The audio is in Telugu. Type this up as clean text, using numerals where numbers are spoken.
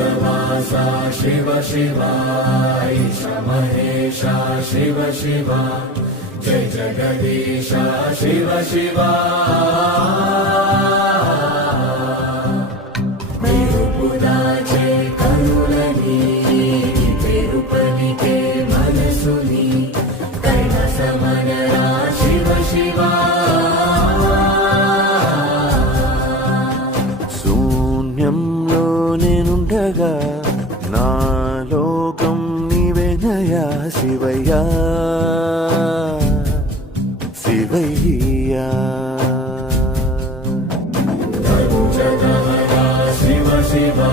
कैलासवासा शिव शिवा ईश महेशा शिव शिवा जय जगदीशा शिव शिवा तिरुपुदाचे करुलनी तिरुपनिके मनसुनी कैलासमनरा शिव शिवा శూన్యంలో నేనుండగా నా లోకం నీవేనయా శివయ్యా శివయ్యా शिव शिवा